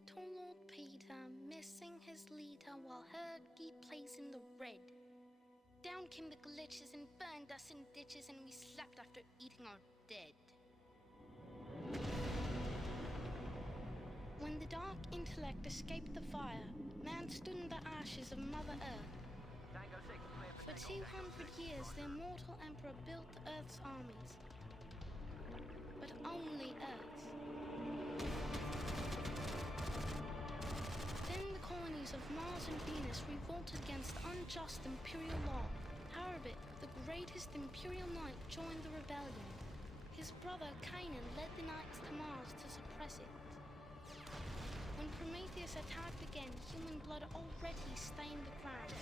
little Lord Peter missing his leader while Hergy plays in the red. Down came the glitches and burned us in ditches, and we slept after eating our dead. When the dark intellect escaped the fire, man stood in the ashes of Mother Earth. For 200 years, the immortal emperor built Earth's armies. But only Earth's. Then the colonies of Mars and Venus revolted against unjust imperial law. Harabit, the greatest imperial knight, joined the rebellion. His brother Kanan led the knights to Mars to suppress it. When Prometheus attacked again, human blood already stained the ground.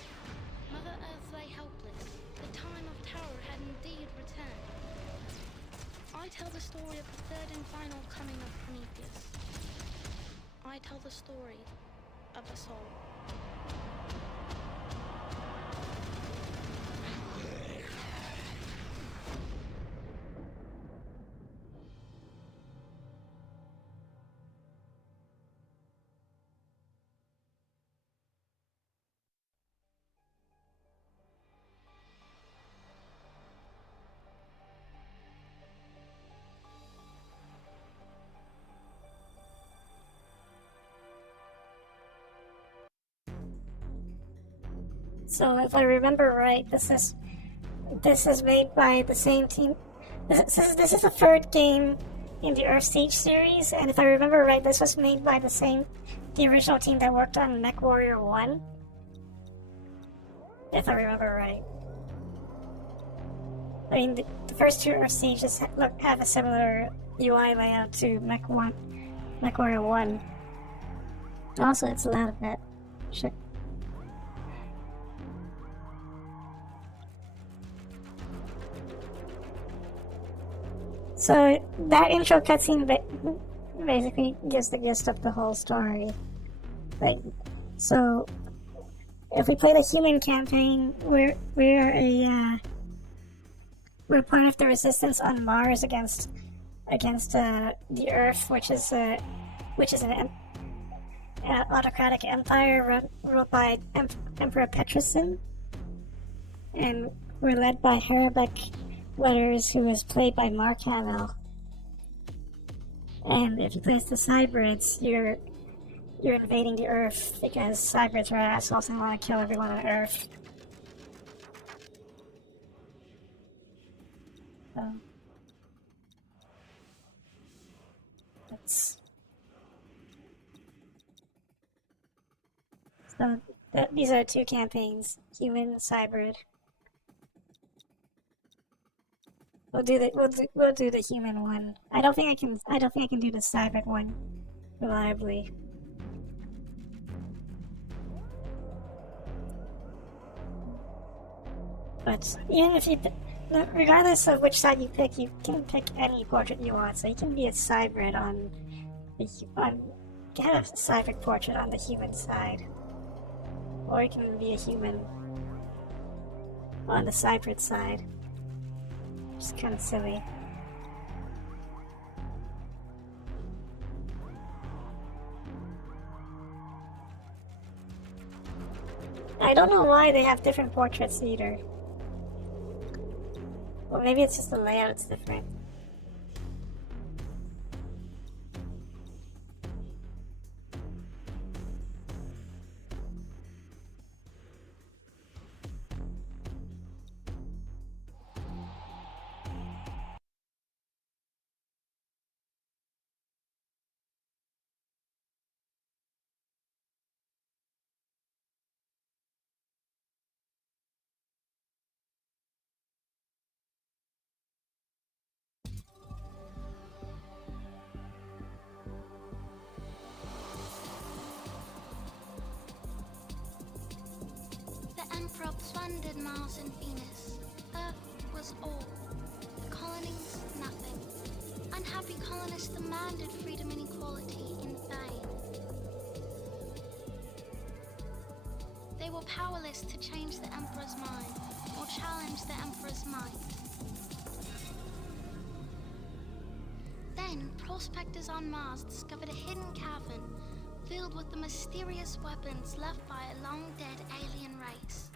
Mother Earth lay helpless. The time of terror had indeed returned. I tell the story of the third and final coming of Prometheus. I tell the story of a soul. So if I remember right, this is made by the same team. This is the third game in the Starsiege series, and if I remember right, this was made by the original team that worked on MechWarrior 1. If I remember right. I mean, the first two Starsieges have a similar UI layout to MechWarrior 1. Also, it's loud a bit. Shit. So that intro cutscene basically gives the gist of the whole story. Like, so if we play the human campaign, we're part of the resistance on Mars against the Earth, which is an autocratic empire ruled by Emperor Petrison, and we're led by Harabek Weathers, who is played by Mark Hamill. And if you play as the Cybrids, you're invading the Earth because Cybrids are assholes and want to kill everyone on Earth. These are two campaigns: human and Cybrid. We'll do the human one. I don't think I can do the Cybrid one reliably. But even if you, regardless of which side you can pick any portrait you want. So you can be a Cybrid get a Cybrid portrait on the human side, or you can be a human on the Cybrid side. It's kind of silly. I don't know why they have different portraits either. Or maybe it's just the layout's different. Emperor plundered Mars and Venus. Earth was all. The colonies, nothing. Unhappy colonists demanded freedom and equality in vain. They were powerless to change the Emperor's mind or challenge the Emperor's might. Then, prospectors on Mars discovered a hidden cavern filled with the mysterious weapons left by a long-dead alien race.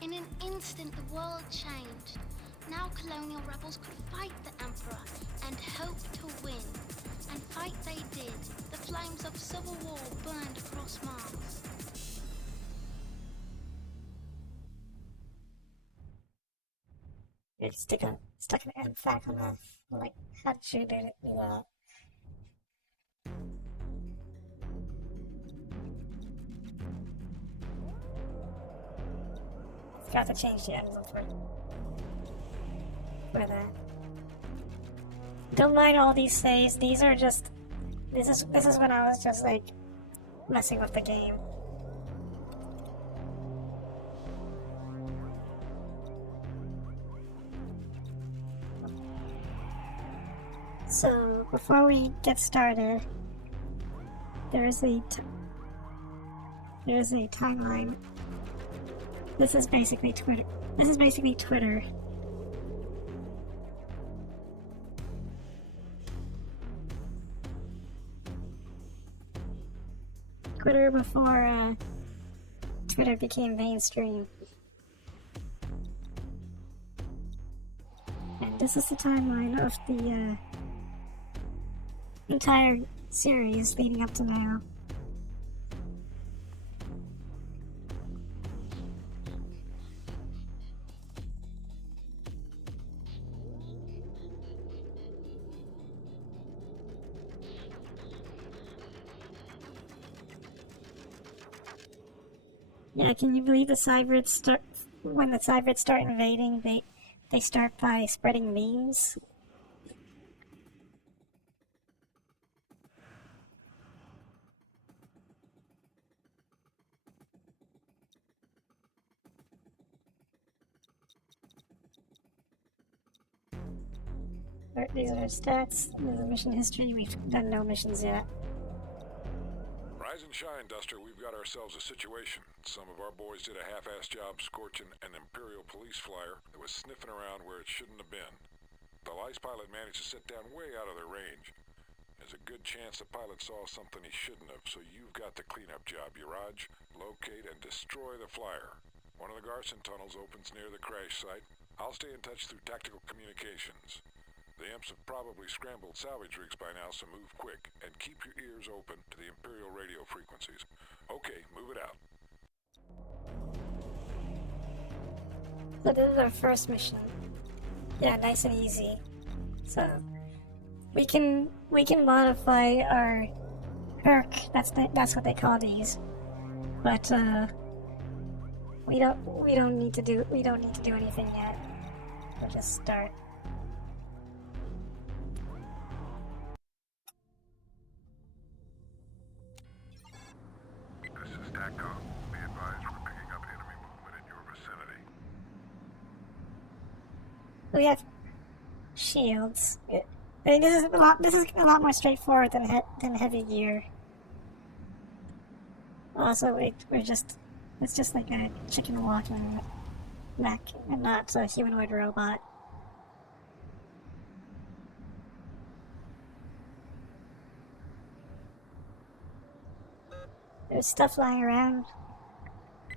In an instant, the world changed. Now colonial rebels could fight the Emperor and hope to win. And fight they did. The flames of civil war burned across Mars. You stuck an M fac on that. Like, how did you do that? Forgot to change the emblem for that. Don't mind all these saves. These are just. This is when I was just like messing with the game. So before we get started, there is a timeline. This is basically Twitter. Twitter before Twitter became mainstream. And this is the timeline of the entire series leading up to now. Yeah, can you believe the Cybrids start when the Cybrids start invading? They start by spreading memes. These are our stats. There's a mission history. We've done no missions yet. Rise and shine, Duster. We've got ourselves a situation. Some of our boys did a half-assed job scorching an Imperial police flyer that was sniffing around where it shouldn't have been. The lice pilot managed to sit down way out of their range. There's a good chance the pilot saw something he shouldn't have, so you've got the cleanup job, Uraj. Locate and destroy the flyer. One of the Garson tunnels opens near the crash site. I'll stay in touch through tactical communications. The Imps have probably scrambled salvage rigs by now, so move quick, and keep your ears open to the Imperial radio frequencies. Okay, move it out. So this is our first mission. Yeah, nice and easy. So we can modify our perk. That's what they call these. But we don't need to do anything yet. We'll just start. This is TACCOM. Be advised we're picking up enemy movement in your vicinity. We have shields. I mean, this is a lot more straightforward than heavy gear. Also, it's just like a chicken walking mech and not a humanoid robot. There's stuff lying around.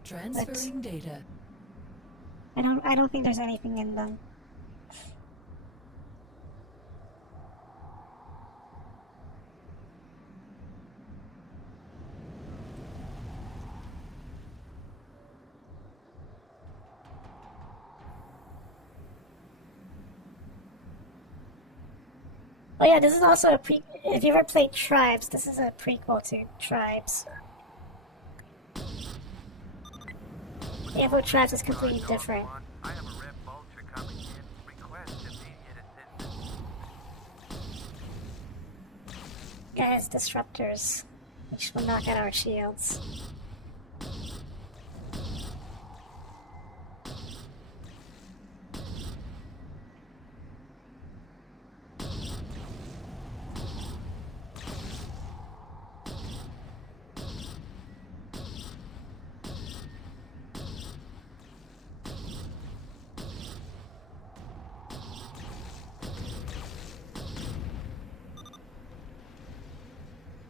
Transferring data. I don't think there's anything in them. Oh yeah, this is also a if you ever played Tribes, this is a prequel to Tribes. Yeah, but Tribes is completely different. I have a red vulture coming in. Request immediate assistance. It has disruptors, which will knock out our shields.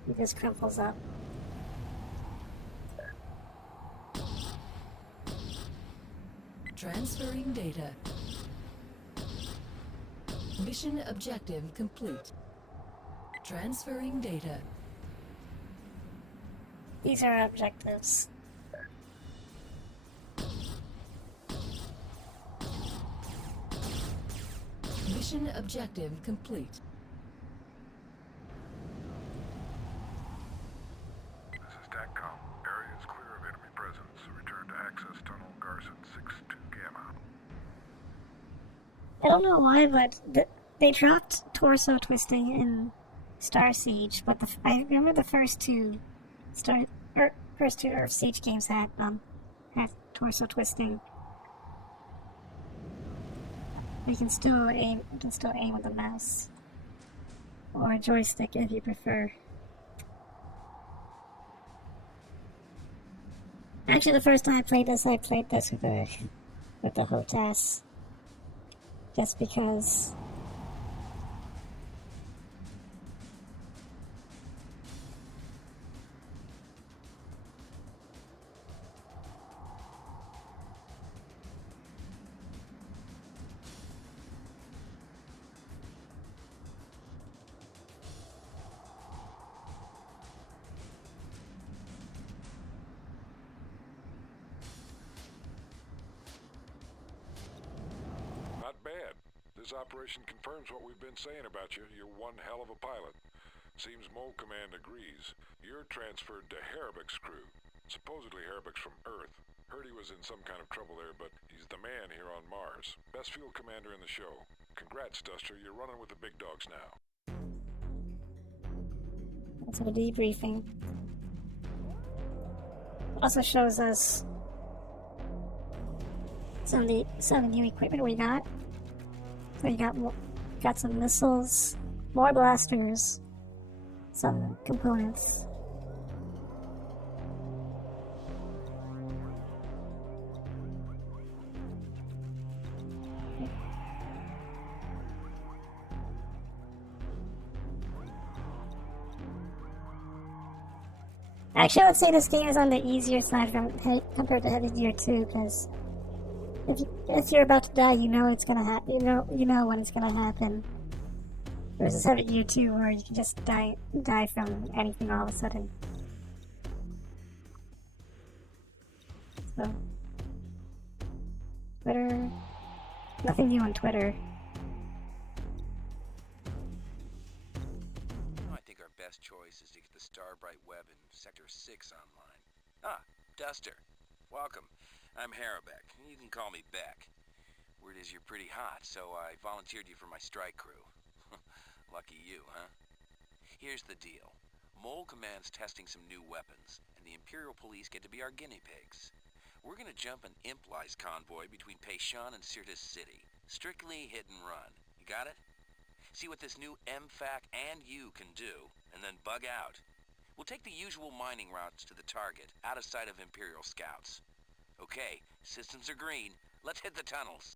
He just crumples up. Transferring data. Mission objective complete. Transferring data. These are objectives. Mission objective complete. This is DACCOM. Area is clear of enemy presence. Return to access tunnel Garson 6-2 Gamma. I don't know why, but they dropped torso twisting in Starsiege, but I remember the first two Earth Siege games had torso twisting. You can still aim with the mouse or a joystick if you prefer. Actually, the first time I played this with the HOTAS, just because. Not bad. This operation confirms what we've been saying about you. You're one hell of a pilot. Seems Mole Command agrees. You're transferred to Harabek's crew. Supposedly Harabek's from Earth. Heard he was in some kind of trouble there, but he's the man here on Mars. Best field commander in the show. Congrats, Duster. You're running with the big dogs now. That's a debriefing. Also shows us some of the new equipment we got. So you got some missiles, more blasters, some components. Actually, I would say this game is on the easier side compared to Heavy Gear 2, because if you're about to die, you know it's gonna happen. You know when it's gonna happen. Versus Heavy Gear 2, where you can just die from anything all of a sudden. So, Twitter, nothing new on Twitter. I think our best choice is to get the Starbright Web in Sector 6 online. Ah, Duster. Welcome. I'm Harabek. You can call me Beck. Word is you're pretty hot, so I volunteered you for my strike crew. Lucky you, huh? Here's the deal. Mole Command's testing some new weapons, and the Imperial Police get to be our guinea pigs. We're gonna jump an Implies convoy between Peishan and Sirtis City. Strictly hit and run. You got it? See what this new MFAC and you can do, and then bug out. We'll take the usual mining routes to the target, out of sight of Imperial scouts. Okay, systems are green. Let's hit the tunnels.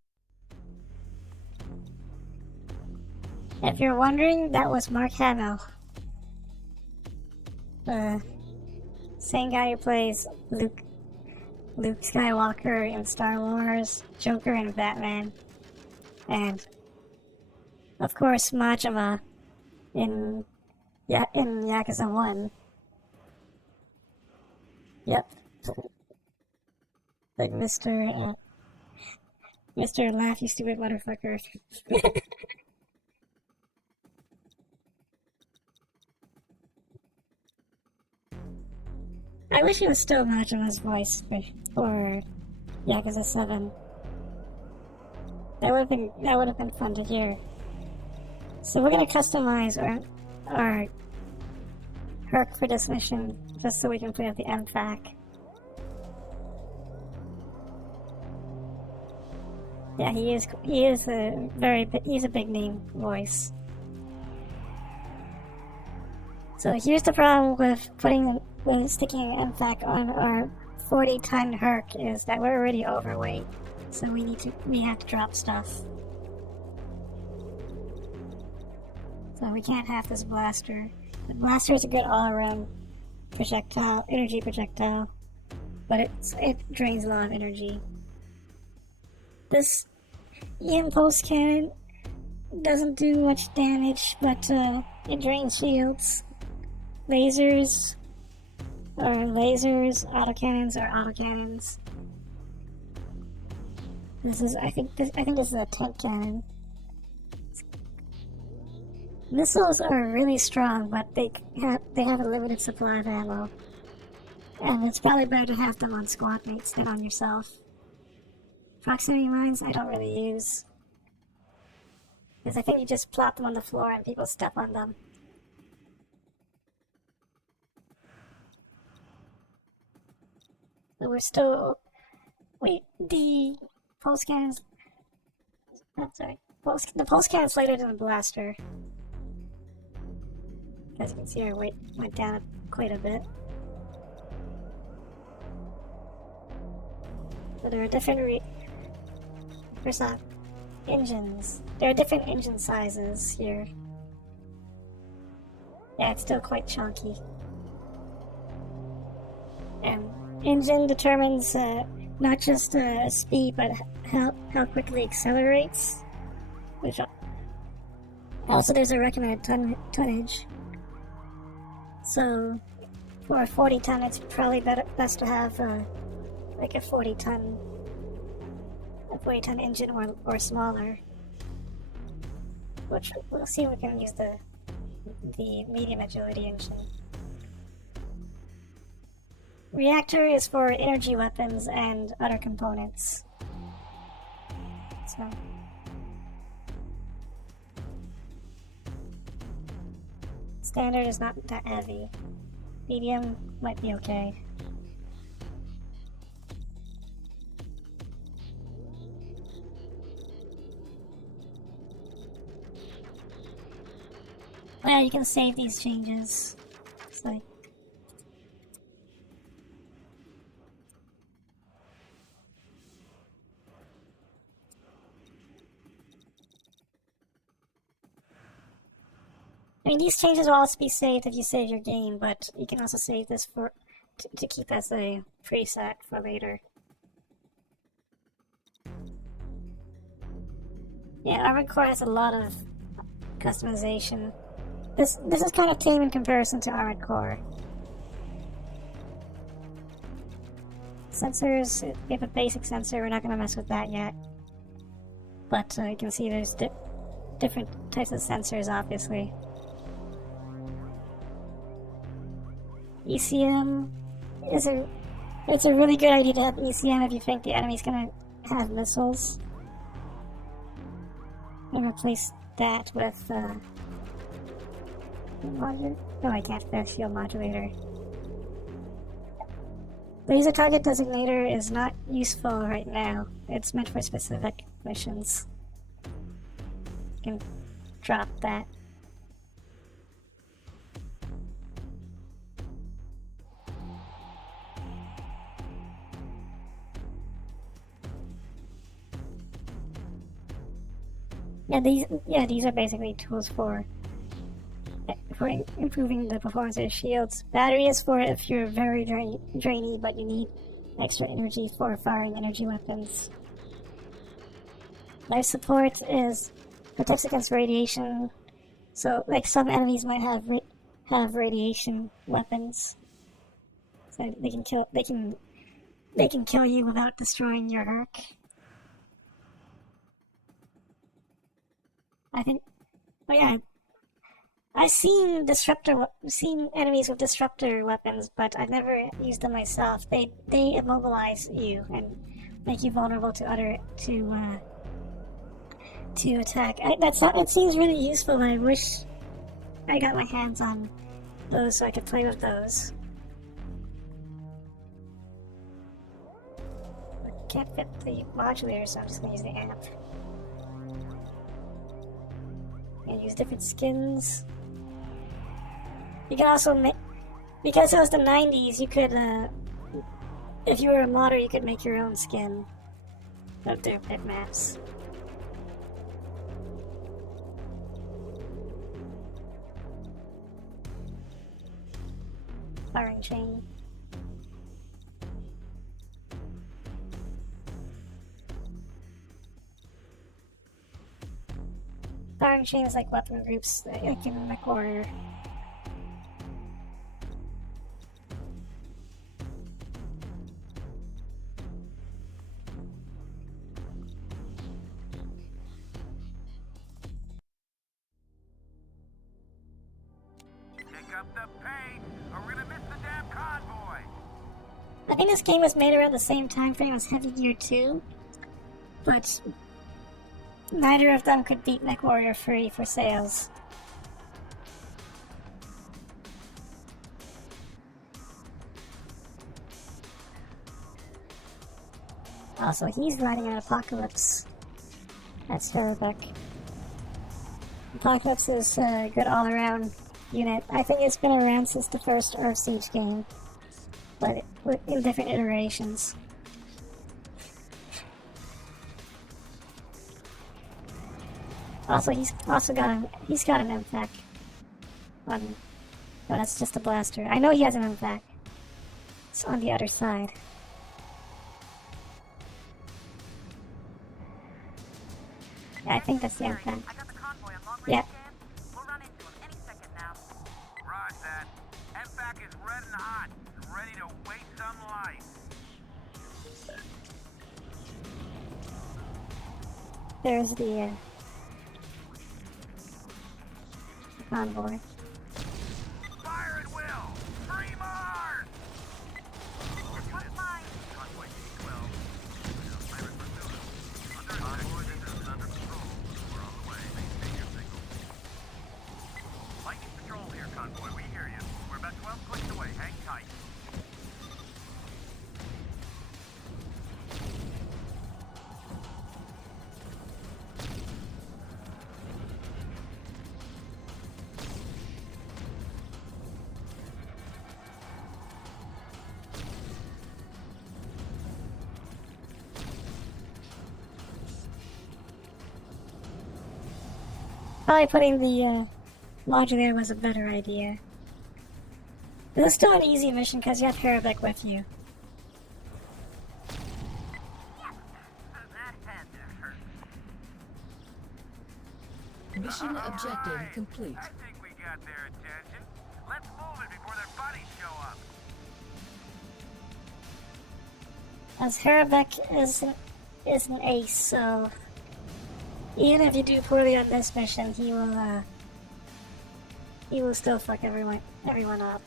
If you're wondering, that was Mark Hamill. The same guy who plays Luke Skywalker in Star Wars, Joker in Batman, and of course Majima in Yakuza 1. Yep. Like Mr. Laugh, you stupid motherfucker. I wish it was still Majima's voice for Yakuza 7. That would have been fun to hear. So we're gonna customize our Herc for this mission just so we can play with the MFAC. Yeah, he's a big name voice. So here's the problem with sticking an MFAC on our 40-ton Herc is that we're already overweight. So we have to drop stuff. So we can't have this blaster. The blaster is a good all-around projectile, energy projectile, but it drains a lot of energy. This EM pulse cannon doesn't do much damage, but it drains shields. Lasers are lasers, autocannons are autocannons. I think this is a tank cannon. Missiles are really strong, but they have a limited supply of ammo. And it's probably better to have them on squad mates than on yourself. Proximity mines I don't really use, because I think you just plop them on the floor and people step on them. So we're still... Wait, the pulse cannons... I'm sorry. The pulse cannon's later than the blaster. As you can see, our weight went down quite a bit. So there are different there's not engines. There are different engine sizes here. Yeah, it's still quite chunky. And engine determines not just speed, but how quickly it accelerates. Which also there's a recommended tonnage. So for a 40 ton, it's probably best to have like a 40 ton engine or smaller. Which we'll see if we can use the medium agility engine. Reactor is for energy weapons and other components. So standard is not that heavy. Medium might be okay. Well, yeah, you can save these changes. So I mean, these changes will also be saved if you save your game, but you can also save this to keep as a preset for later. Yeah, Armored Core has a lot of customization. This is kind of tame in comparison to Armored Core. Sensors, we have a basic sensor, we're not going to mess with that yet. But you can see there's different types of sensors, obviously. ECM it's a really good idea to have ECM if you think the enemy's gonna have missiles. And replace that with no, I can't. The field modulator. Laser target designator is not useful right now. It's meant for specific missions. You can drop that. These are basically tools for improving the performance of shields. Battery is for if you're very drainy but you need extra energy for firing energy weapons. Life support protects against radiation. So, like, some enemies might have radiation weapons, so they can kill you without destroying your Herc. I think, oh yeah, I've seen enemies with disruptor weapons, but I've never used them myself. They immobilize you and make you vulnerable to attack. It seems really useful, but I wish I got my hands on those so I could play with those. I can't fit the modulator, so I'm just gonna use the amp. And use different skins. You can also make, because it was the 90s, you could, if you were a modder, you could make your own skin of their bitmaps. Firing chain. Firing chain is like weapon groups, like in the corner. Pick up the pace, or we're gonna miss the damn convoy. I think this game was made around the same time frame as Heavy Gear 2, but neither of them could beat MechWarrior 3 for sales. Also, he's riding an Apocalypse. That's Herbeck. Apocalypse is a good all-around unit. I think it's been around since the first Starsiege game, but in different iterations. Also, he's got an MFAC. Oh, that's just a blaster. I know he has an MFAC. It's on the other side. Yeah, I think that's the MFAC. I got the convoy on long range Yeah. scan. We'll run into him any second now. Rod that. MFAC is red and hot, ready to waste some life. There's the convoy. Fire at will! Free Mars! What's mine? Convoy D12. Pirate pursuit. Convoy is under control. We're on the way. Maintain your signal. Lightning patrol here, convoy. We hear you. We're about 12 clicks away. Hang tight. Probably putting the launcher there was a better idea. It was still an easy mission because you have Herbeck with you. That had to hurt. Mission objective complete. I think we got their attention. Let's move it before their buddies show up. As Herbeck is an ace, so even if you do poorly on this mission, he will still fuck everyone up.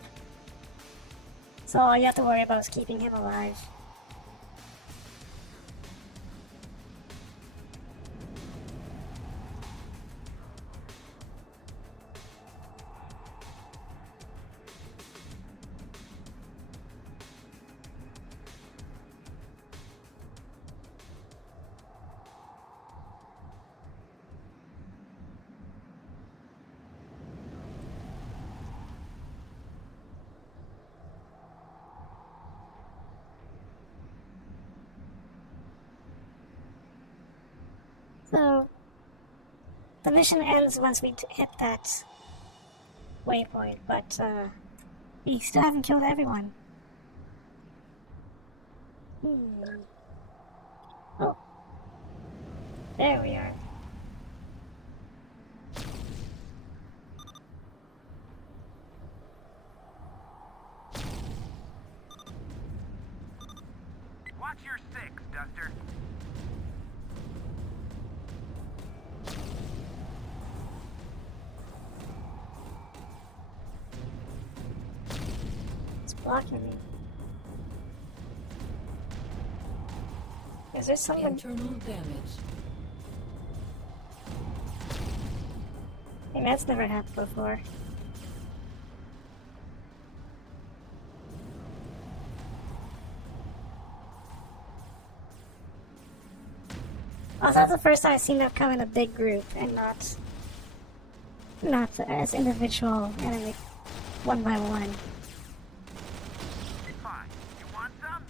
So all you have to worry about is keeping him alive. So, the mission ends once we hit that waypoint, but we still haven't killed everyone. Oh. There we are. Watch your six, Duster. It's blocking me. Is there someone? Internal damage. Hey, that's never happened before. Also, that's the first time I've seen them come in a big group and not as individual enemy, one by one. Fine. You want some?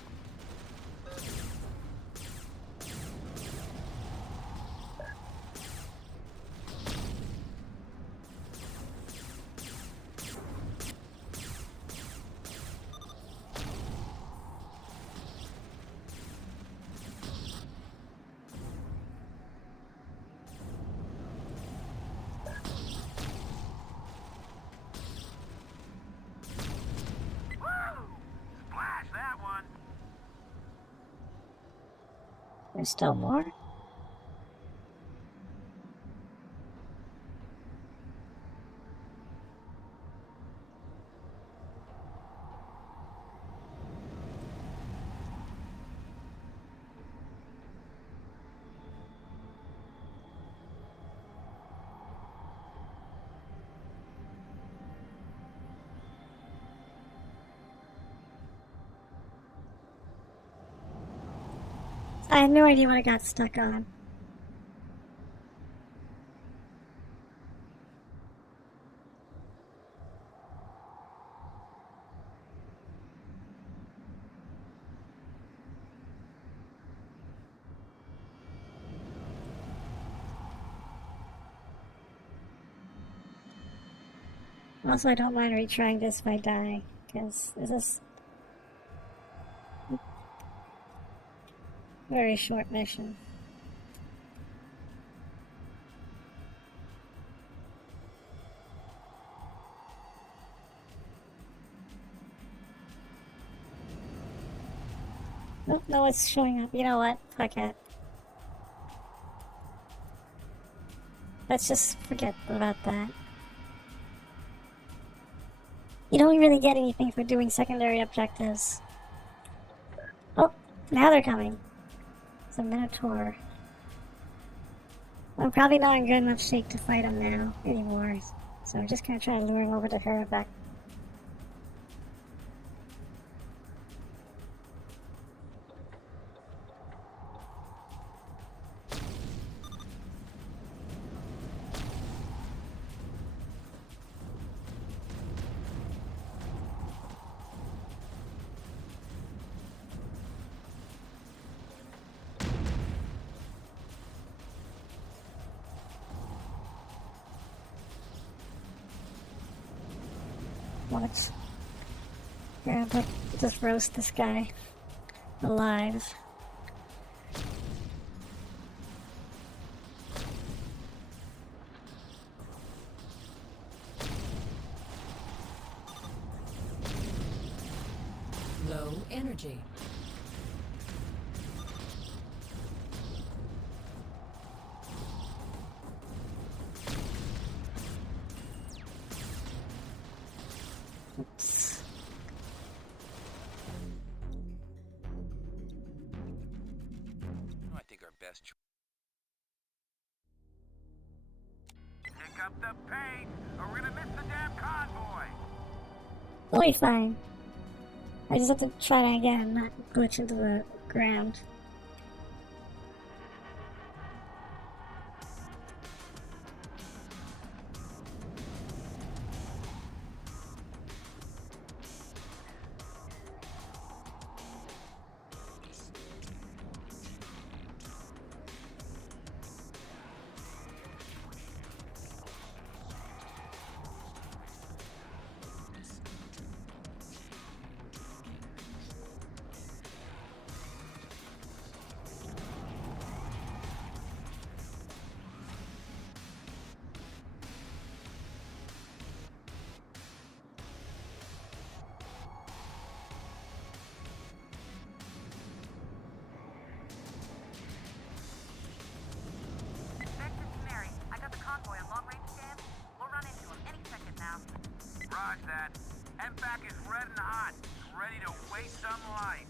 There's still more? I had no idea what I got stuck on. Also, I don't mind retrying this if I die, because this is a very short mission. Oh, no, it's showing up. You know what? Fuck it. Let's just forget about that. You don't really get anything for doing secondary objectives. Oh, now they're coming. It's a Minotaur. I'm probably not in good enough shape to fight him now anymore, so I'm just gonna try to lure him over to Herbeck. What? Yeah, but just roast this guy alive. Low energy. Oops. I think our best choice. Pick up the pace, or we're gonna miss the damn convoy. We'll be fine. I just have to try that again, not glitch into the ground. Raj that. MPAC is red and hot. Ready to waste some life.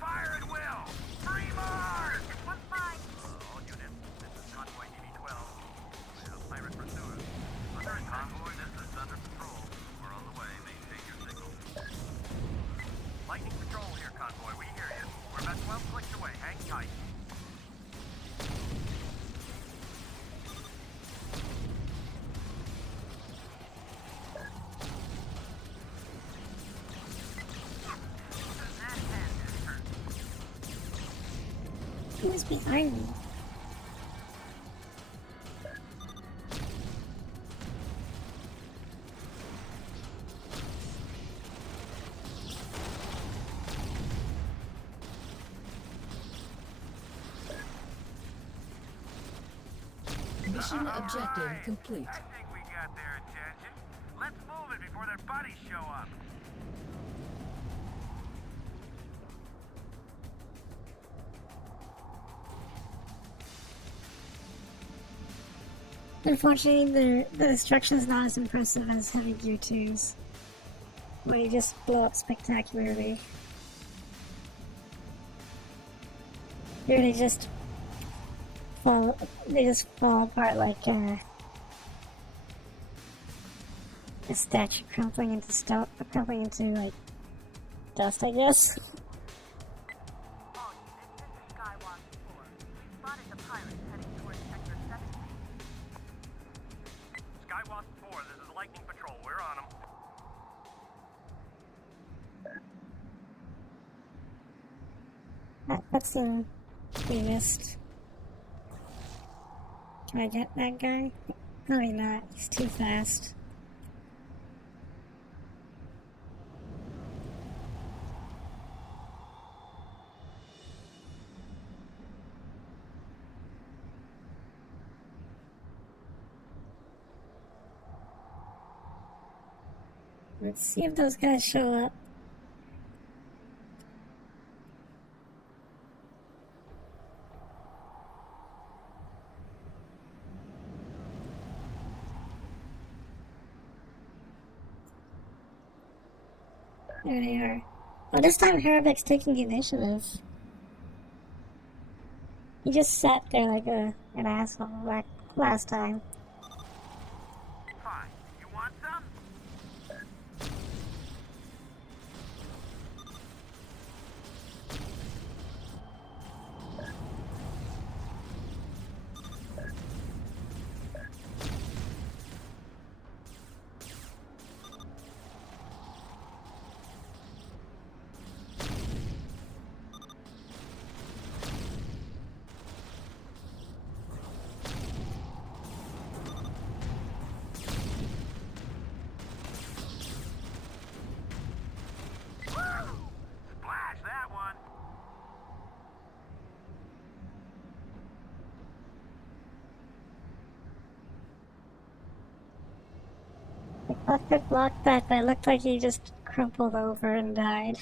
Fire at will! Free Mars! One fine. All units, this is Convoy DB-12. We have pirate pursuers. Under convoy, this is under patrol. We're on the way. Maintain your signal. Lightning patrol here, convoy. We hear you. We're about 12 clicks away. Hang tight. He was behind me. Mission objective complete. I think we got their attention. Let's move it before their buddies show up. Unfortunately, the destruction is not as impressive as Heavy Gear 2's, where you just blow up spectacularly. Here they just fall apart like a statue crumpling into like dust, I guess. Oh, this is Skywalk 4. We spotted the pilot heading towards Sector 17. Skywalk 4, this is Lightning Patrol. We're on them. That scene we missed. Can I get that guy? Probably not. He's too fast. Let's see if those guys show up. There they are. Oh, this time Harabek's taking the initiative. He just sat there like an asshole like last time. Fine. You want some? Splash that one. I could block that, but it looked like he just crumpled over and died.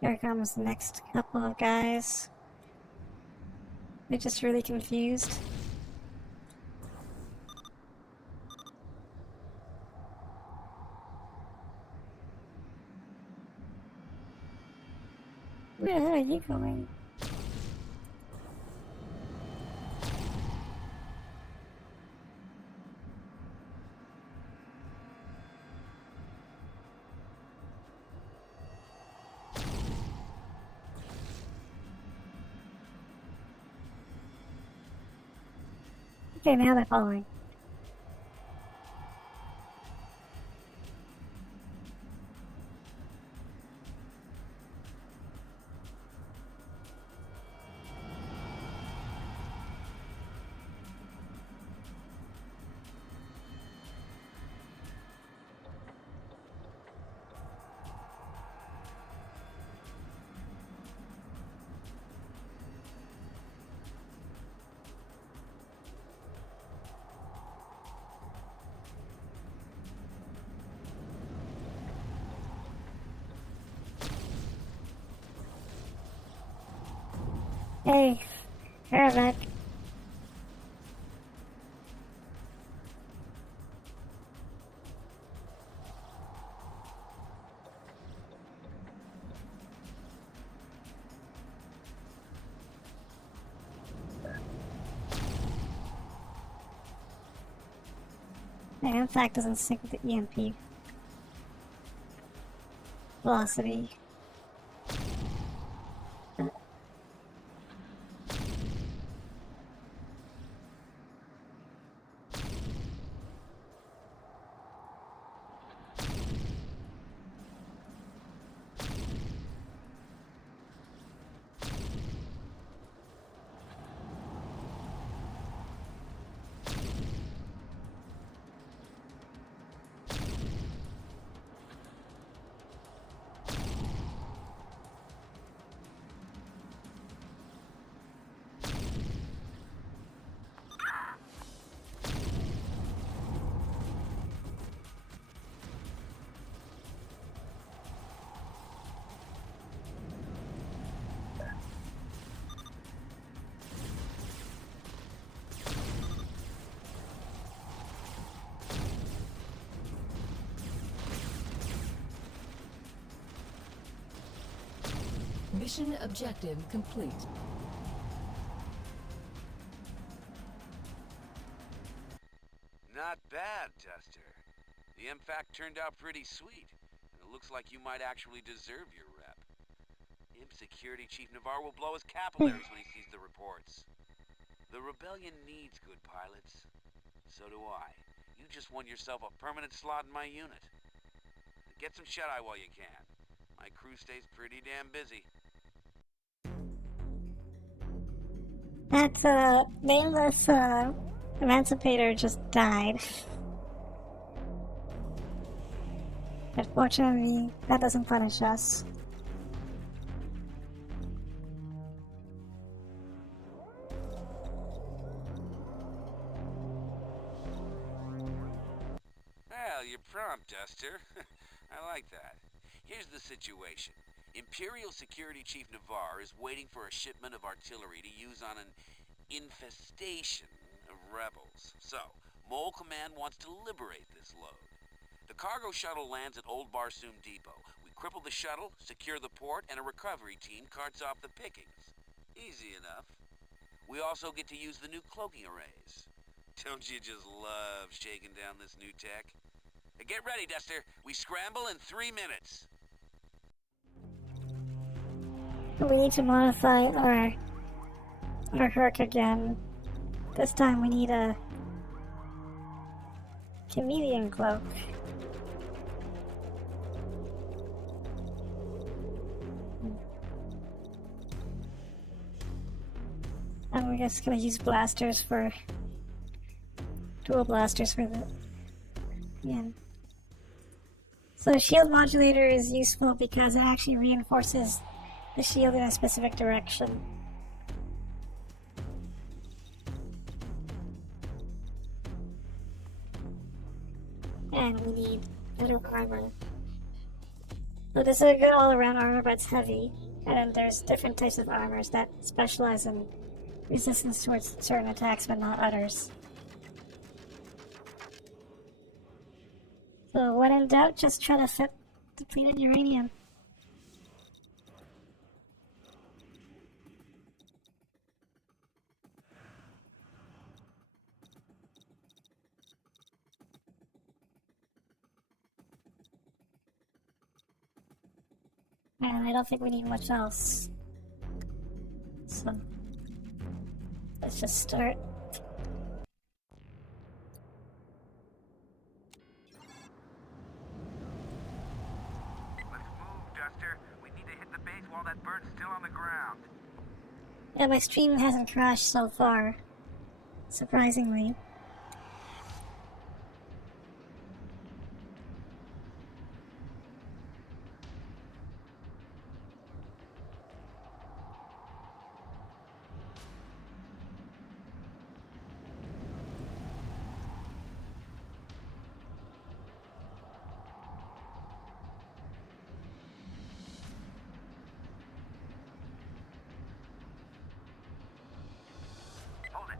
Here comes the next couple of guys. They're just really confused. Where the hell are you going? Okay, now they're following. Hey, Arabic. The impact doesn't sync with the EMP velocity. Mission objective complete. Not bad, Duster. The MFAC turned out pretty sweet, and it looks like you might actually deserve your rep. Imp Security Chief Navarre will blow his capillaries when he sees the reports. The rebellion needs good pilots. So do I. You just won yourself a permanent slot in my unit. Get some shut-eye while you can. My crew stays pretty damn busy. That, nameless, emancipator just died. Unfortunately, that doesn't punish us. Well, you're prompt, Duster. I like that. Here's the situation. Imperial Security Chief Navarre is waiting for a shipment of artillery to use on an infestation of rebels. So, Mole Command wants to liberate this load. The cargo shuttle lands at Old Barsoom Depot. We cripple the shuttle, secure the port, and a recovery team carts off the pickings. Easy enough. We also get to use the new cloaking arrays. Don't you just love shaking down this new tech? Get ready, Duster. We scramble in 3 minutes. We need to modify our Herc again. This time we need a chameleon cloak. And we're just gonna use blasters for dual blasters for the end. So shield modulator is useful because it actually reinforces the shield in a specific direction. And we need better armor. So this is a good all-around armor, but it's heavy. And there's different types of armors that specialize in resistance towards certain attacks, but not others. So when in doubt, just try to fit depleted uranium. And I don't think we need much else. So let's just start. Let's move, Duster. We need to hit the base while that bird's still on the ground. Yeah, my stream hasn't crashed so far, surprisingly. Hold it.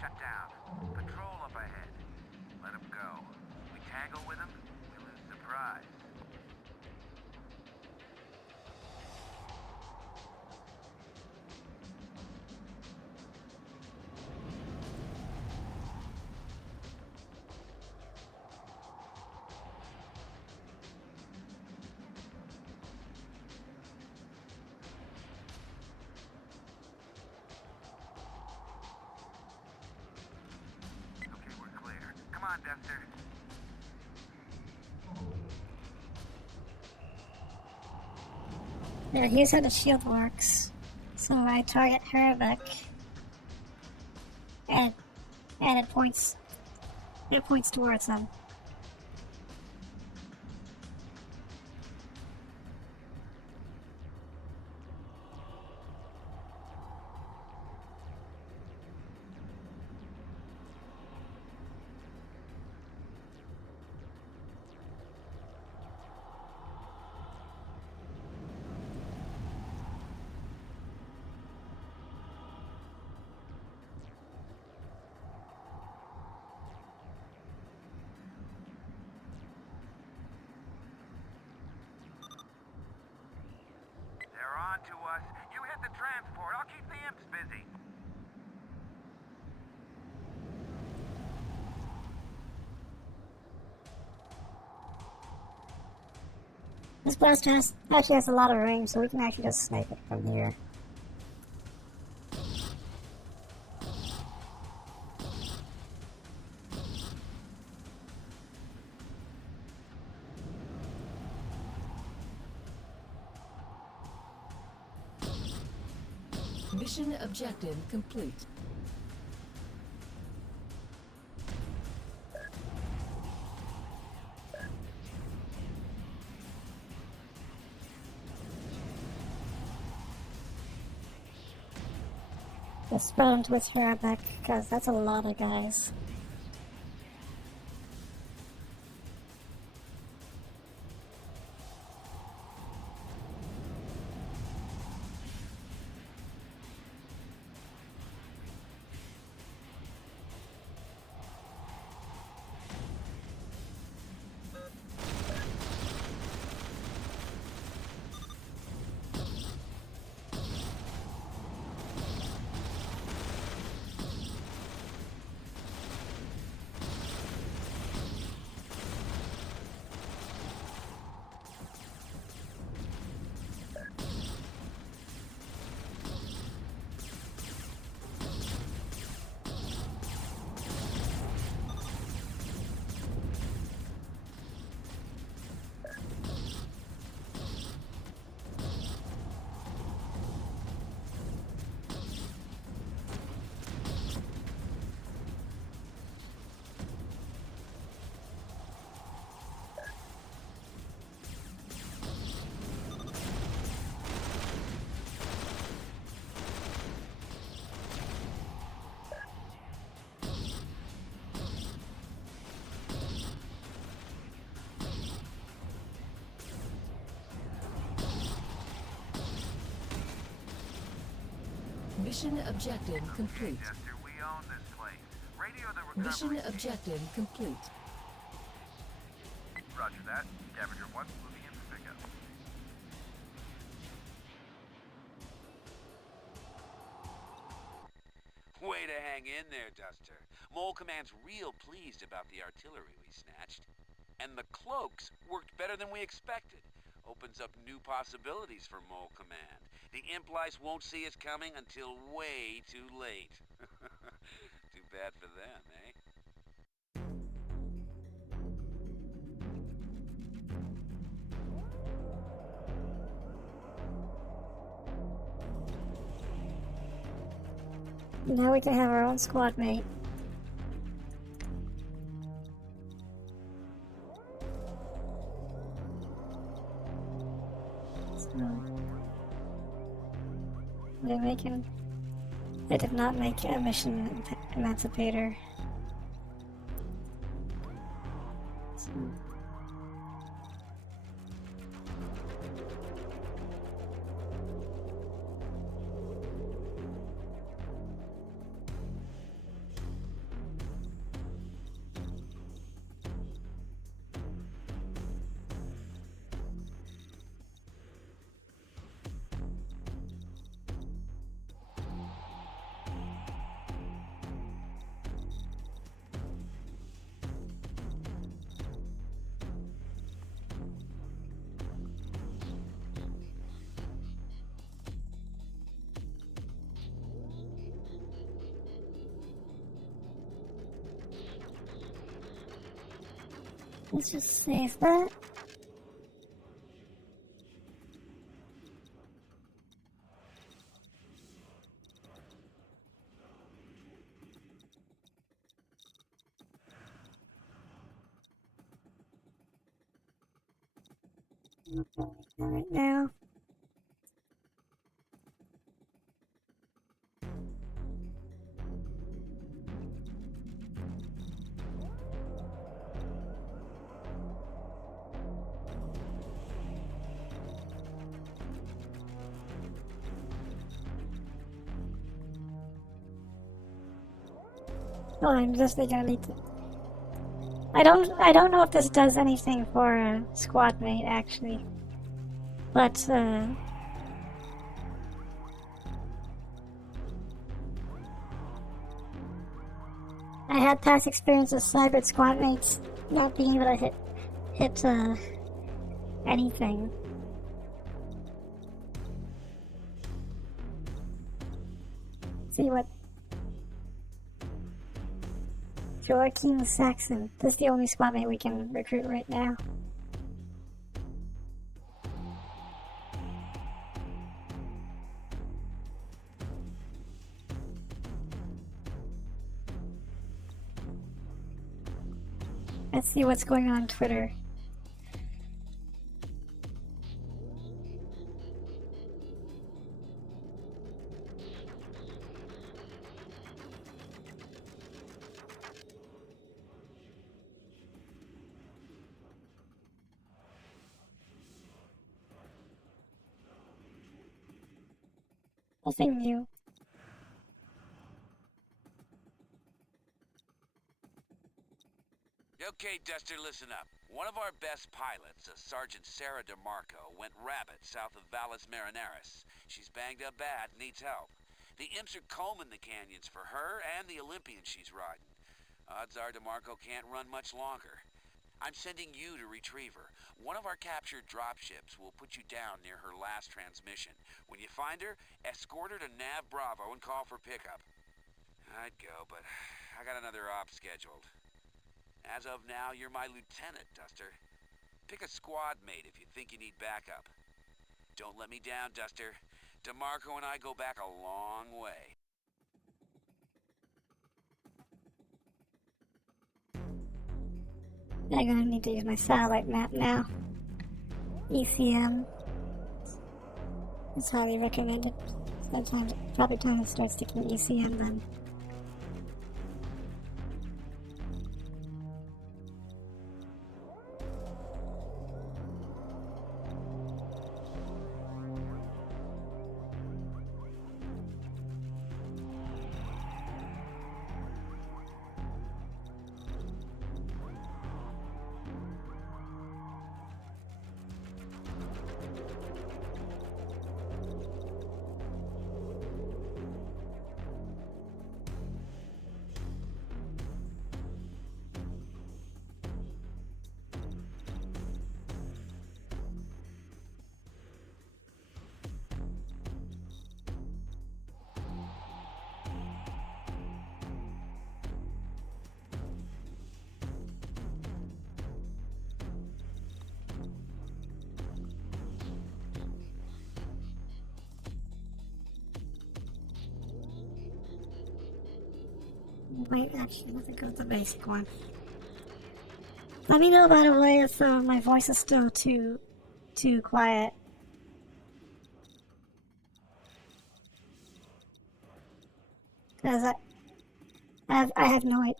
Shut down. Patrol up ahead. Let him go. We tangle with him, we lose the prize. Okay, we're clear. Come on, Duster. Now here's how the shield works. So I target Herbeck, and it points towards them. This blaster actually has a lot of range, so we can actually just snipe it from here. Mission objective complete. Let's spread them to its back, because that's a lot of guys. Mission objective complete. Jester, we own this place. Radio the recovery. Mission objective complete. Roger that. Scavenger 1, moving in for pickup. Way to hang in there, Duster. Mole Command's real pleased about the artillery we snatched. And the cloaks worked better than we expected. Opens up new possibilities for Mole Command. The imp lice won't see us coming until way too late. Too bad for them, eh? Now we can have our own squad mate. They did not make a mission emancipator. So. Let's just save that. Right now. Oh, I'm just gonna need to. I don't know if this does anything for a squad mate actually, but I had past experience with cyber squad mates not being able to anything. See what? Joaquin Saxon. This is the only squad mate we can recruit right now. Let's see what's going on Twitter. Nothing new. Okay, Duster, listen up. One of our best pilots, Sergeant Sarah DeMarco, went rabbit south of Valles Marineris. She's banged up bad, needs help. The imps are combing the canyons for her and the Olympian she's riding. Odds are DeMarco can't run much longer. I'm sending you to retrieve her. One of our captured dropships will put you down near her last transmission. When you find her, escort her to Nav Bravo and call for pickup. I'd go, but I got another op scheduled. As of now, you're my lieutenant, Duster. Pick a squad mate if you think you need backup. Don't let me down, Duster. DeMarco and I go back a long way. I'm gonna need to use my satellite map now. ECM. It's highly recommended. Sometimes, probably time to start sticking ECM then. Wait, actually, let's go with the basic one. Let me know, by the way, if my voice is still too quiet. Cause I have no idea.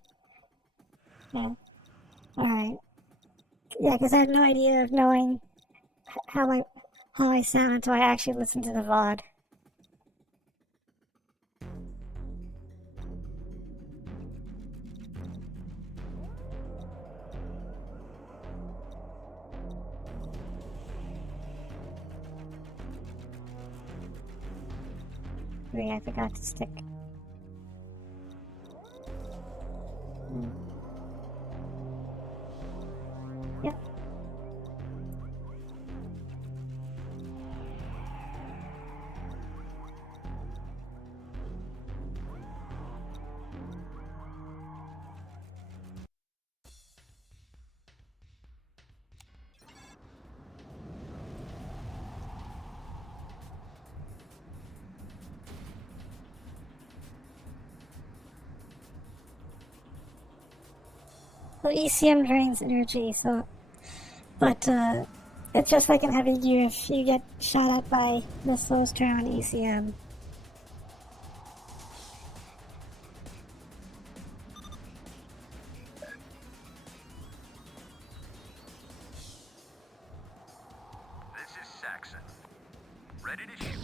Yeah. Alright. Yeah, cause I have no idea of knowing how I sound until I actually listen to the VOD. Wait, I forgot to stick. Yep. So ECM drains energy, but it's just like in heavy gear if you get shot at by missiles turn on ECM. This is Saxon. Ready to shoot.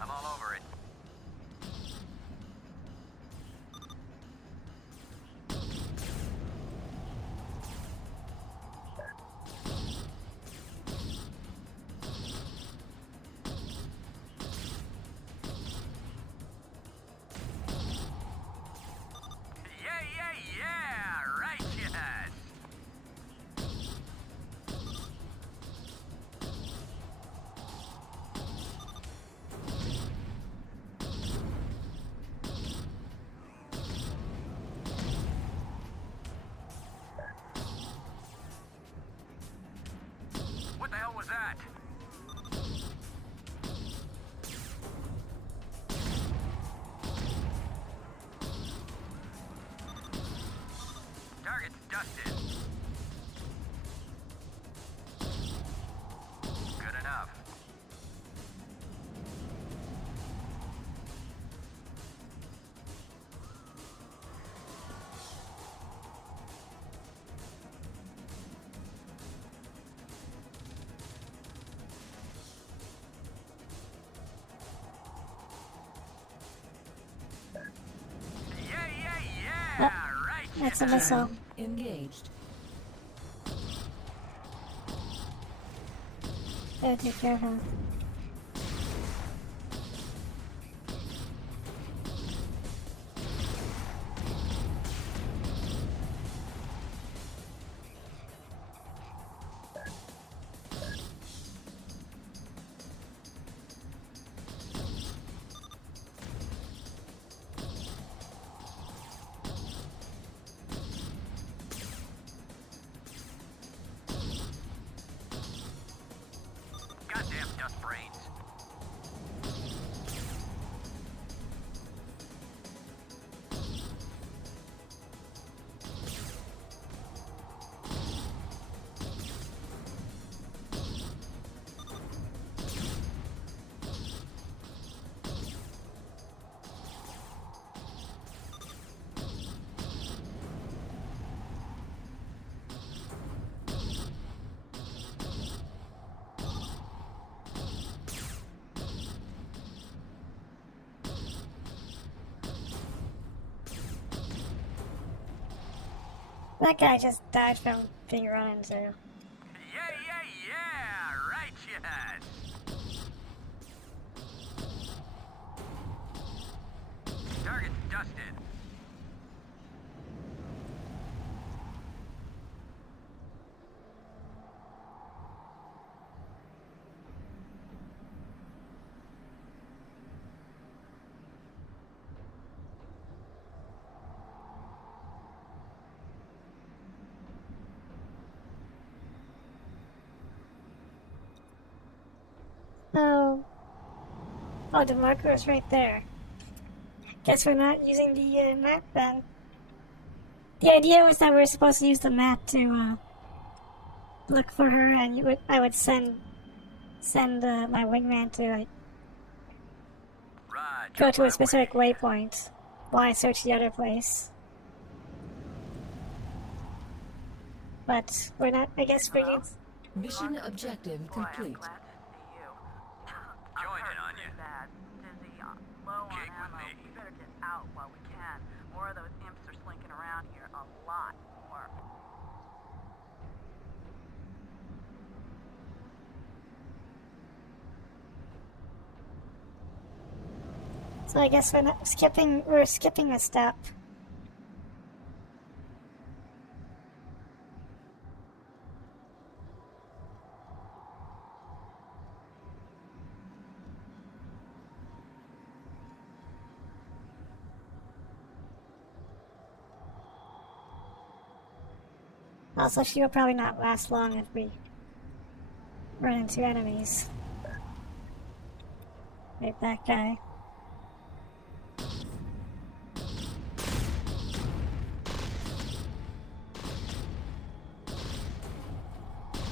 I'm all over it. That's a missile. Engaged. Gotta take care of him. Goddamn dust brains. That guy just died from being run into. Yeah, right, yes. Target's dusted. Oh. Oh, the marker is right there. Guess we're not using the map then. The idea was that we were supposed to use the map to look for her, and I would send my wingman to like Roger, go to a my specific way. waypoint while I search the other place. But we're not. I guess we're using. Mission objective complete. Join in on you. Bad. Dizzy, low on Jake with ammo. me. We better get out while we can. More of those imps are slinking around here. A lot more. So I guess we're not skipping. We're skipping a step. Also, she will probably not last long if we run into enemies. Like that guy.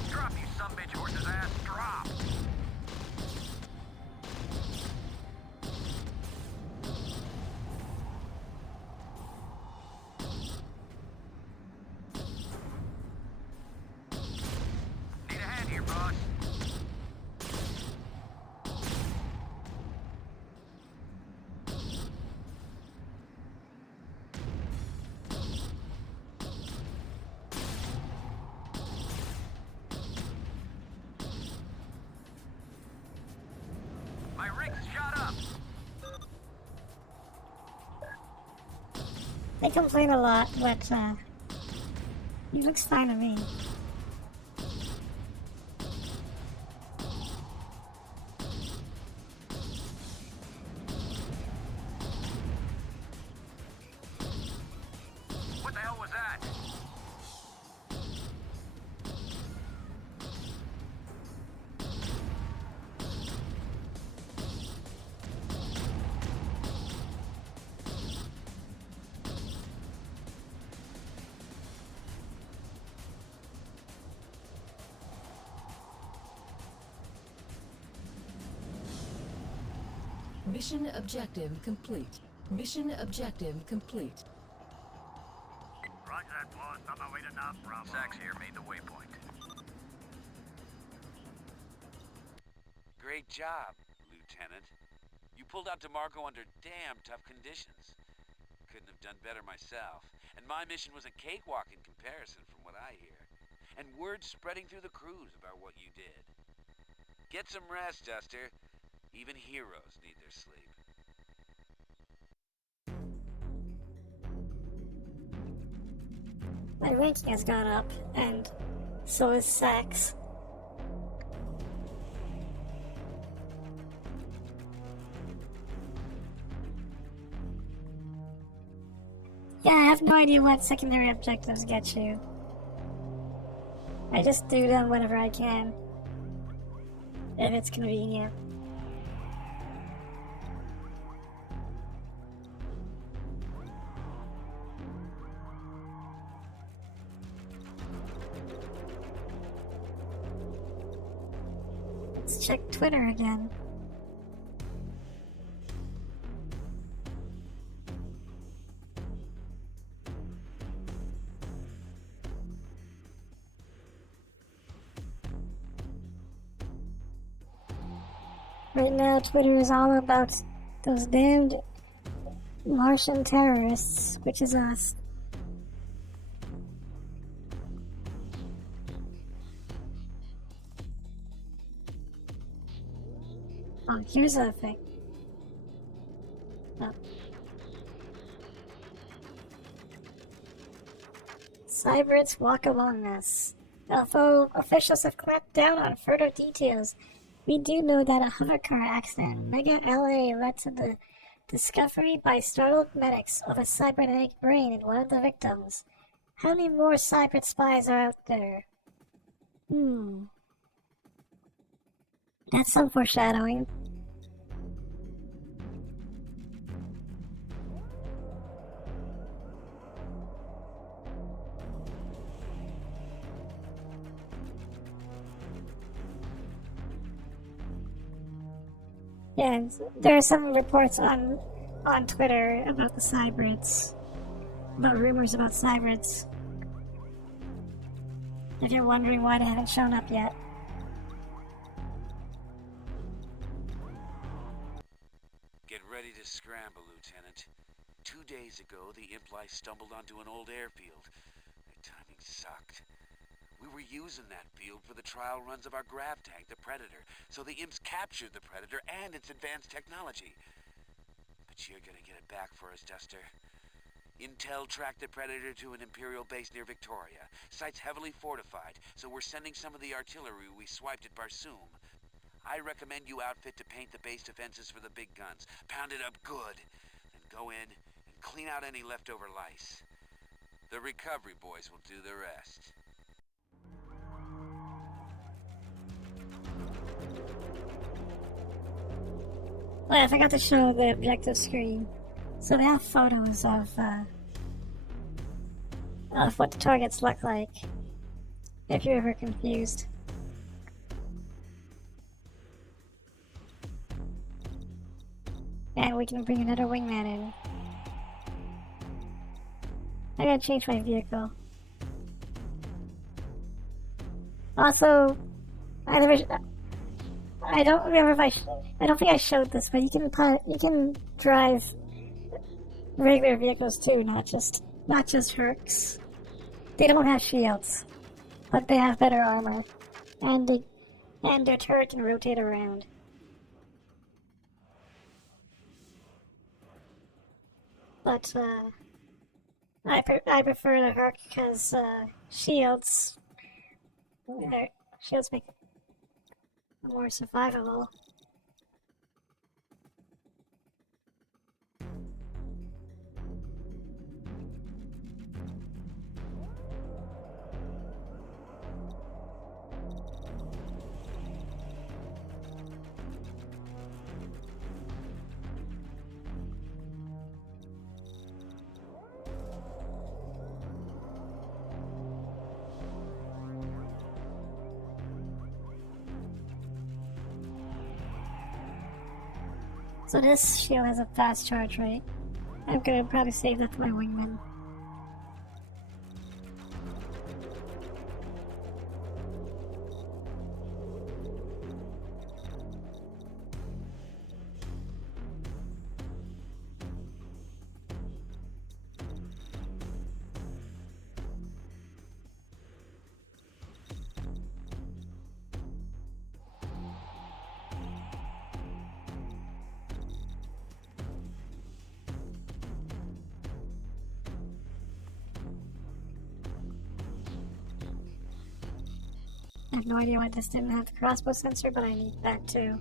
Drop, you sumbitch horse's ass, drop! Need a hand here, boss. My rig's shot up. They complain a lot, but he looks fine to me. What the hell was that? Mission objective complete. Mission objective complete. Roger that, boss. On my way to North Bravo. Sachs here made the waypoint. Great job, Lieutenant. You pulled out DeMarco under damn tough conditions. couldn't have done better myself. And my mission was a cakewalk in comparison from what I hear. And word's spreading through the crews about what you did. Get some rest, Duster. Even heroes need their sleep. My ranking has gone up, and so is Sax. Yeah, I have no idea what secondary objectives get you. I just do them whenever I can, if it's convenient. Let's check Twitter again. Right now, Twitter is all about those damned Martian terrorists, which is us. Oh, here's a thing. Oh. Cyberits walk among us. Although officials have clamped down on further details, we do know that a hovercar accident in Mega LA led to the discovery by startled medics of a cybernetic brain in one of the victims. How many more cyber spies are out there? That's some foreshadowing. Yeah, and there are some reports on Twitter about the cybrids, about rumors about cybrids. If you're wondering why they haven't shown up yet. Get ready to scramble, Lieutenant. 2 days ago, the Imp-Life stumbled onto an old airfield. Their timing sucked. We were using that field for the trial runs of our grav tank, the Predator, so the Imps captured the Predator and its advanced technology. But you're gonna get it back for us, Duster. Intel tracked the Predator to an Imperial base near Victoria. Site's heavily fortified, so we're sending some of the artillery we swiped at Barsoom. I recommend you outfit to paint the base defenses for the big guns. Pound it up good. Then go in and clean out any leftover lice. The recovery boys will do the rest. Oh, I forgot to show the objective screen. So they have photos of what the targets look like, if you're ever confused. And we can bring another wingman in. I gotta change my vehicle. Also, I don't remember if I don't think I showed this, but you can drive regular vehicles too, not just Hercs. They don't have shields, but they have better armor, and their turret can rotate around. But I prefer the Herc because shields make it more survivable. So this shield has a fast charge rate. I'm gonna probably save that for my wingman. I have no idea why this didn't have the crossbow sensor, but I need that too.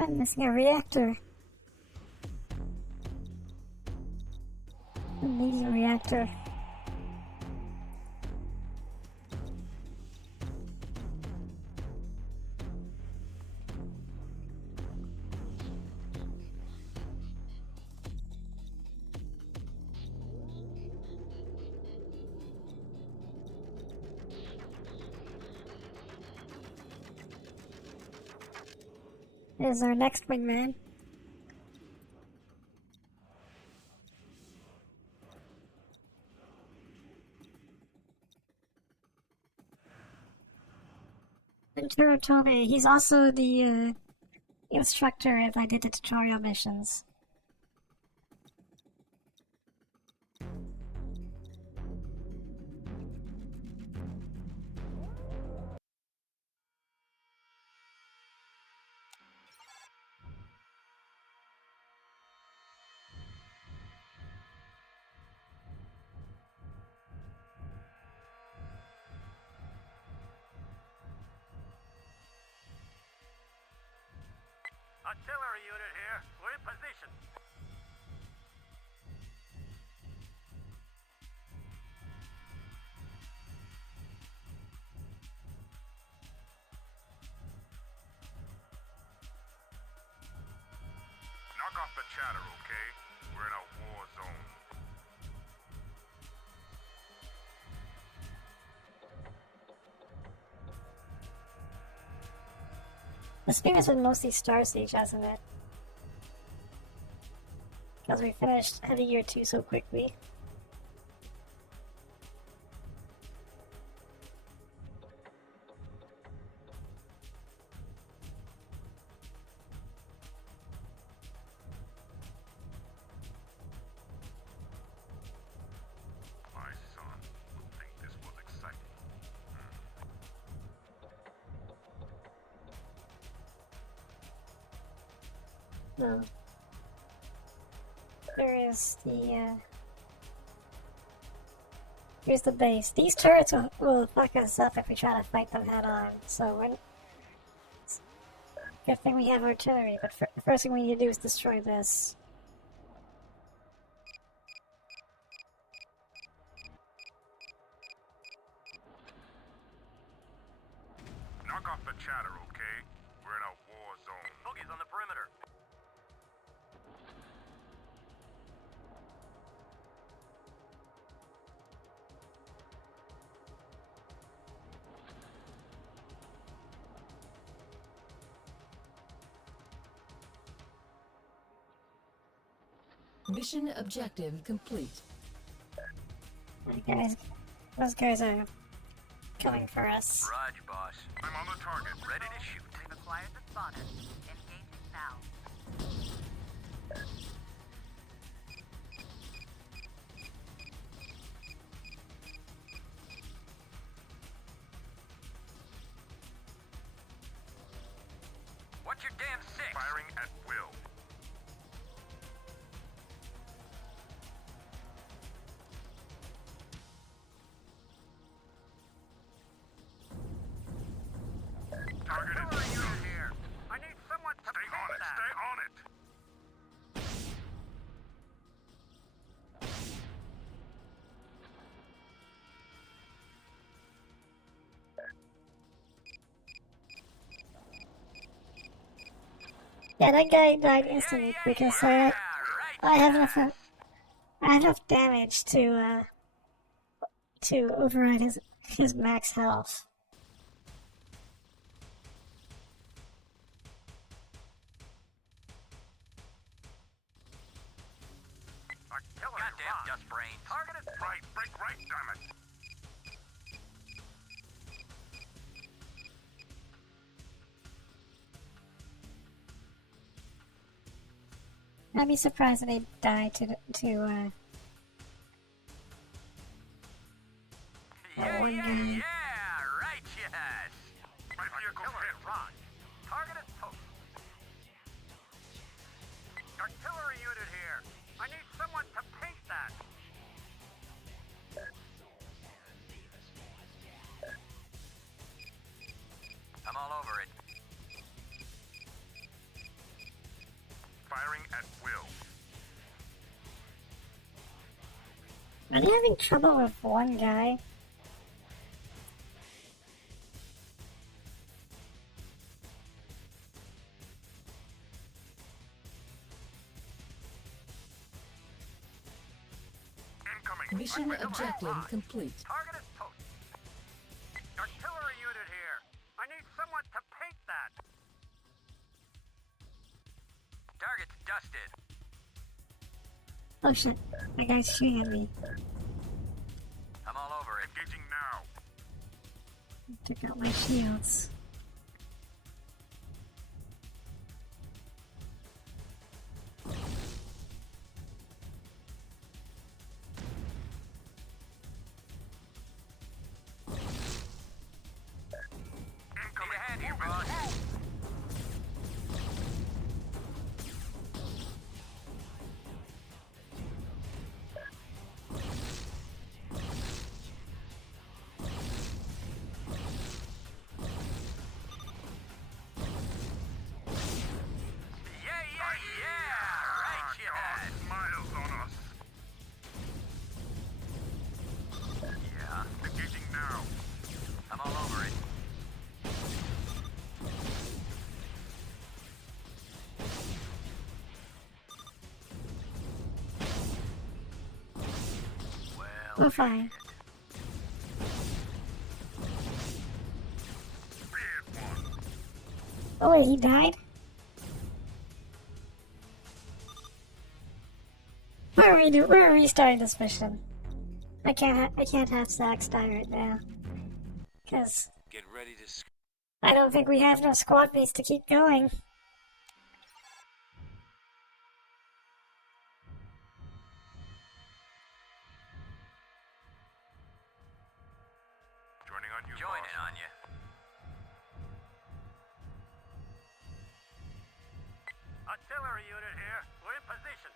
I'm missing a reactor. A medium reactor. Is our next wingman. Ventura told me he's also the instructor if I did the tutorial missions. Artillery unit here. We're in position. Knock off the chatter, okay? We're in a war zone. This game has been mostly Starsiege, hasn't it? Because we finished Heavy Year 2 so quickly. My son would think this was exciting. No. There is the, here's the base. These turrets will fuck us up if we try to fight them head on, so we're... Good thing we have artillery, but the first thing we need to do is destroy this. Knock off the chatter, okay? We're in a war zone. Boogie's on the perimeter. Mission objective complete. Guys, those guys are coming for us. Roger, boss. I'm on the target. Ready to shoot. We've acquired the spotter. Engage now. What's your damn six? Firing at will. Yeah, that guy died instantly because I have enough damage to override his max health. Goddamn dust brain. Targeted right, break right, damn it. I'd be surprised if they die to that one guy. Yeah, right, yes. My vehicle hit. Wrong. Targeted post. Artillery unit here. I need someone to paint that. I'm all over it. Firing at will. Are they having trouble with one guy? Incoming. Mission objective complete. Targeted post. Artillery unit here. I need someone to paint that. Target's dusted. Oh shit, that guy's shooting at me. I'm all over it. Engaging now. Took out my shields. Incoming. Need a hand here, boss. Yeah, right, you had. Smiles on us. Yeah, engaging now. I'm all over it. Well, We're fine. bad one. Oh wait, he died? We're restarting this mission. I can't have Zax die right now. Cause Get ready to I don't think we have enough squad mates to keep going. Joining on you, Joining on you. Artillery unit here. We're in position.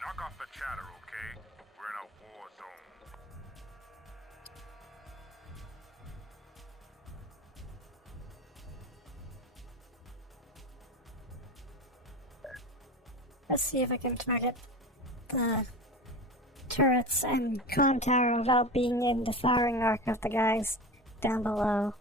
Knock off the chatter, okay? We're in a war zone. Let's see if I can target the turrets and comm tower without being in the firing arc of the guys down below.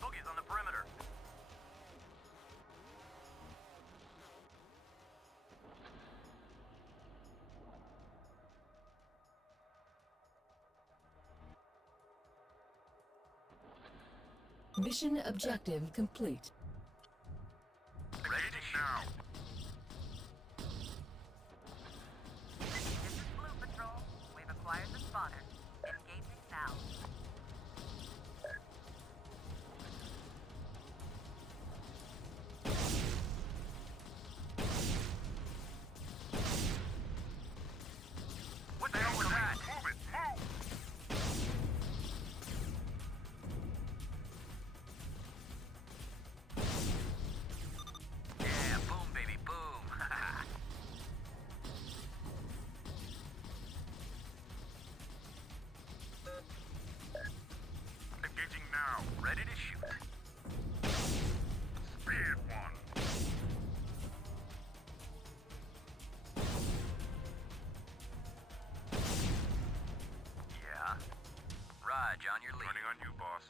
Boogie's on the perimeter. Mission objective complete. Ready now. This is Blue Patrol. We've acquired the spotter. Engaging now. Badge on your lead. Turning on you, boss.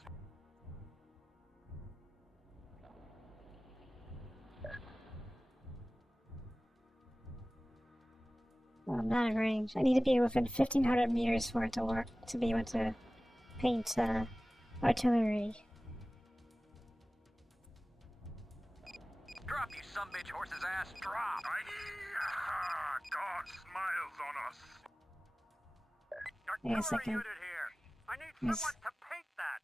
Well, I'm not in range. I need to be within 1,500 meters for it to work, to be able to paint artillery. Drop, you sumbitch horse's ass, drop! God smiles on us. Wait a Artillery second. unit here. I need Yes. someone to paint that.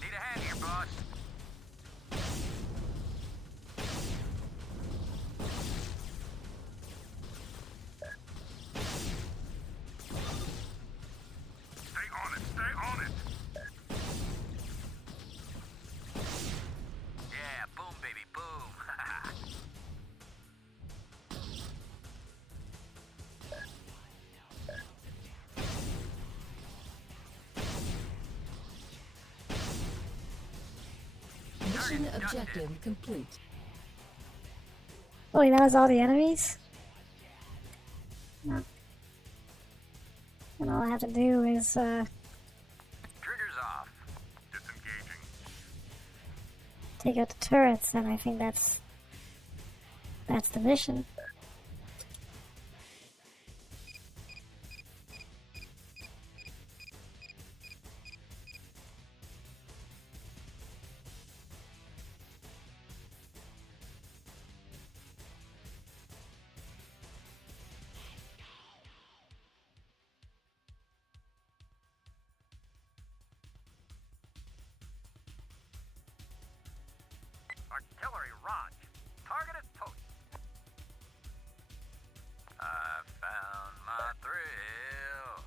Need a hand here, boss. Stay on it, stay on it. Yeah, boom, baby, boom. Mission objective complete. Oh, wait, that was all the enemies? No. And all I have to do is, Triggers off. Disengaging. take out the turrets, and I think that's the mission. Artillery, Raj. Target is post. I found my thrill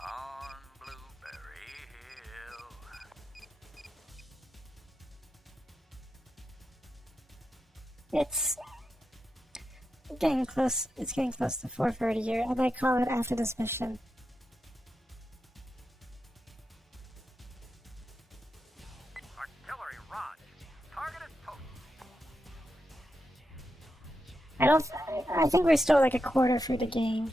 on Blueberry Hill. It's getting close. It's getting close to 4:30 here. I might call it after this mission. Artillery, Raj. Target is post. I think we're still like a quarter through the game.